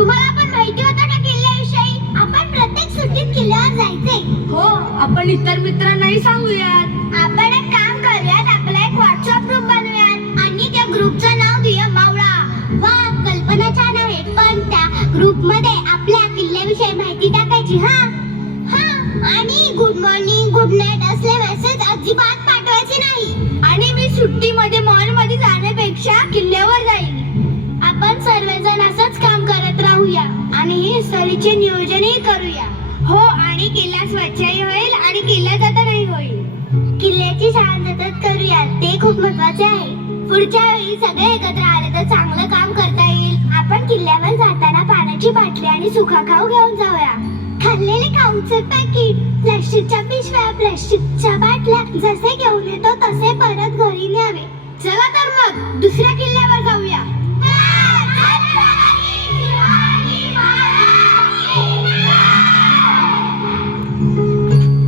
तुम्हाला पण माहिती होतं का किल्ल्याविषयी? आपण प्रत्येक सुट्टीत किल्ल्यावर जायचे. हो आपण इतर मित्रांनाही सांगूयात. आपण एक काम करूयात आपला एक व्हॉट्सअप ग्रुप बनवूयात. आणि त्या ग्रुपचं नाव देऊया मावळा. वा कल्पना छान आहे. पण त्या ग्रुपमध्ये आपल्या किल्ल्याविषयी माहिती टाकायची हा? हा आणि गुड मॉर्निंग गुड नाईट असले मेसेज अजिबात पाठवायचे नाही. आणि मी सुट्टीमध्ये सहलीचे नियोजनही करूया. हो आणि किल्ला स्वच्छही होईल आणि किल्ला नाही होईल. किल्ल्याची शाळा शांतता करूया ते खूप महत्त्वाचे आहे. पुढच्या वेळी सगळे एकत्र आले तर चांगलं काम करता येईल. आपण किल्ल्यावर जाताना पाण्याची बाटली आणि सुखा खाऊ घेऊन जाऊया. खाल्लेले खाऊचे पॅकेट प्लास्टिकच्या पिशव्या प्लास्टिकच्या बाटल्या जसे घेऊन येतो तसे परत घरी न्यावे. चला तर मग दुसऱ्या किल्ल्यावर जाऊया.